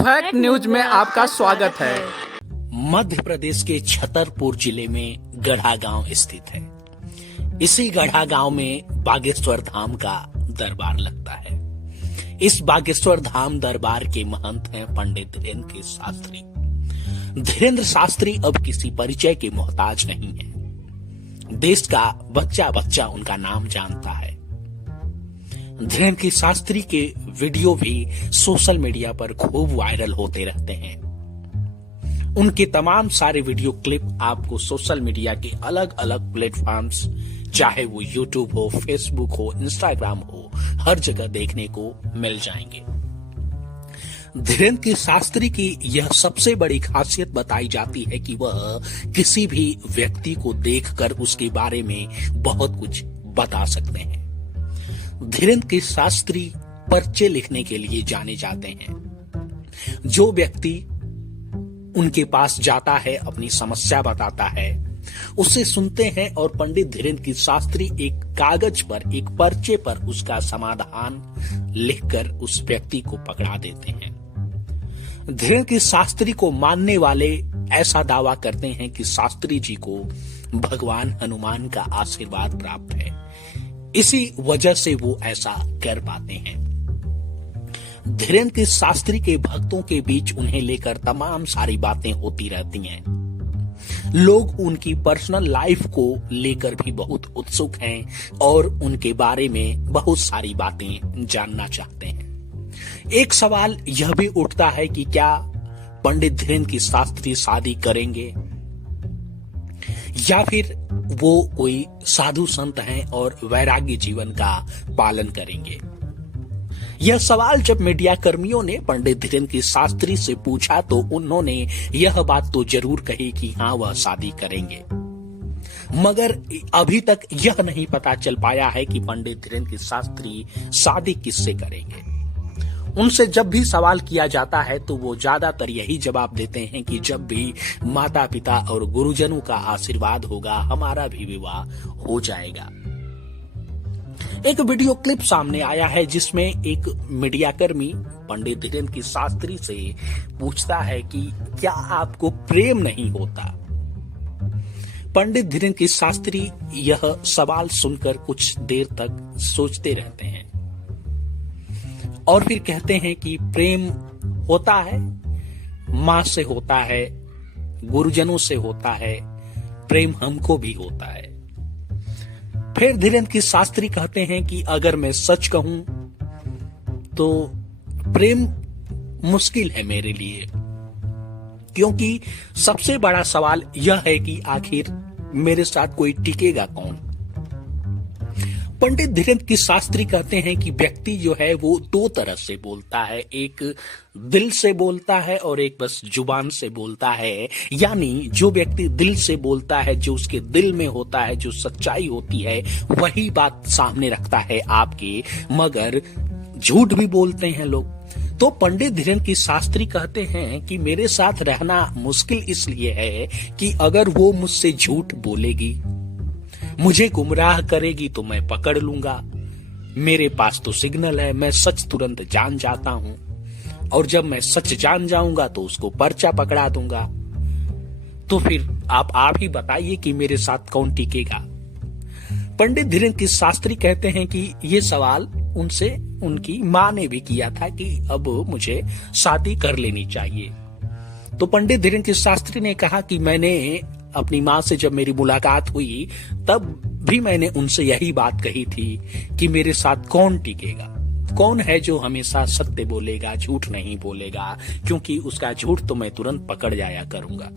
Fact news में आपका स्वागत है। मध्य प्रदेश के छतरपुर जिले में गढ़ा गांव स्थित है। इसी गढ़ा गांव में बागेश्वर धाम का दरबार लगता है। इस बागेश्वर धाम दरबार के महंत हैं पंडित धीरेन्द्र शास्त्री। धीरेन्द्र शास्त्री अब किसी परिचय के मोहताज नहीं है। देश का बच्चा बच्चा उनका नाम जानता है। धीरेन्द्र शास्त्री के वीडियो भी सोशल मीडिया पर खूब वायरल होते रहते हैं। उनके तमाम सारे वीडियो क्लिप आपको सोशल मीडिया के अलग अलग प्लेटफॉर्म्स, चाहे वो यूट्यूब हो, फेसबुक हो, इंस्टाग्राम हो, हर जगह देखने को मिल जाएंगे। धीरेन्द्र शास्त्री की यह सबसे बड़ी खासियत बताई जाती है कि वह किसी भी व्यक्ति को देखकर उसके बारे में बहुत कुछ बता सकते हैं। धीरेन्द्र शास्त्री पर्चे लिखने के लिए जाने जाते हैं। जो व्यक्ति उनके पास जाता है, अपनी समस्या बताता है, उसे सुनते हैं और पंडित धीरेन्द्र शास्त्री एक कागज पर, एक पर्चे पर उसका समाधान लिखकर उस व्यक्ति को पकड़ा देते हैं। धीरेन्द्र शास्त्री को मानने वाले ऐसा दावा करते हैं कि शास्त्री जी को भगवान हनुमान का आशीर्वाद प्राप्त है। इसी वजह से वो ऐसा कर पाते हैं। धीरेन्द्र शास्त्री के भक्तों के बीच उन्हें लेकर तमाम सारी बातें होती रहती हैं। लोग उनकी पर्सनल लाइफ को लेकर भी बहुत उत्सुक हैं और उनके बारे में बहुत सारी बातें जानना चाहते हैं। एक सवाल यह भी उठता है कि क्या पंडित धीरेन्द्र शास्त्री शादी करेंगे या फिर वो कोई साधु संत हैं और वैराग्य जीवन का पालन करेंगे। यह सवाल जब मीडिया कर्मियों ने पंडित धीरेन्द्र शास्त्री से पूछा तो उन्होंने यह बात तो जरूर कही कि हाँ, वह शादी करेंगे, मगर अभी तक यह नहीं पता चल पाया है कि पंडित धीरेन्द्र शास्त्री शादी किससे करेंगे। उनसे जब भी सवाल किया जाता है तो वो ज्यादातर यही जवाब देते हैं कि जब भी माता पिता और गुरुजनों का आशीर्वाद होगा, हमारा भी विवाह हो जाएगा। एक वीडियो क्लिप सामने आया है जिसमें एक मीडिया कर्मी पंडित धीरेन्द्र शास्त्री से पूछता है कि क्या आपको प्रेम नहीं होता। पंडित धीरेन्द्र शास्त्री यह सवाल सुनकर कुछ देर तक सोचते रहते हैं और फिर कहते हैं कि प्रेम होता है, मां से होता है, गुरुजनों से होता है, प्रेम हमको भी होता है। फिर धीरेन्द्र शास्त्री कहते हैं कि अगर मैं सच कहूं तो प्रेम मुश्किल है मेरे लिए, क्योंकि सबसे बड़ा सवाल यह है कि आखिर मेरे साथ कोई टिकेगा कौन। पंडित धीरेन्द्र शास्त्री कहते हैं कि व्यक्ति जो है वो दो तरह से बोलता है, एक दिल से बोलता है और एक बस जुबान से बोलता है। यानी जो व्यक्ति दिल से बोलता है, जो उसके दिल में होता है, जो सच्चाई होती है, वही बात सामने रखता है आपके, मगर झूठ भी बोलते हैं लोग। तो पंडित धीरेन्द्र शास्त्री कहते हैं कि मेरे साथ रहना मुश्किल इसलिए है कि अगर वो मुझसे झूठ बोलेगी, मुझे गुमराह करेगी तो मैं पकड़ लूंगा। मेरे पास तो सिग्नल है, मैं सच तुरंत जान जाता हूं और जब मैं सच जान जाऊंगा तो उसको पर्चा पकड़ा दूंगा। तो फिर आप ही बताइए कि मेरे साथ कौन टिकेगा। पंडित धीरेन्द्र शास्त्री कहते हैं कि ये सवाल उनसे उनकी मां ने भी किया था कि अब मुझे शादी कर लेनी चाहिए। तो पंडित धीरेन्द्र शास्त्री ने कहा कि मैंने अपनी मां से जब मेरी मुलाकात हुई तब भी मैंने उनसे यही बात कही थी कि मेरे साथ कौन टिकेगा, कौन है जो हमेशा सत्य बोलेगा, झूठ नहीं बोलेगा, क्योंकि उसका झूठ तो मैं तुरंत पकड़ जाया करूंगा।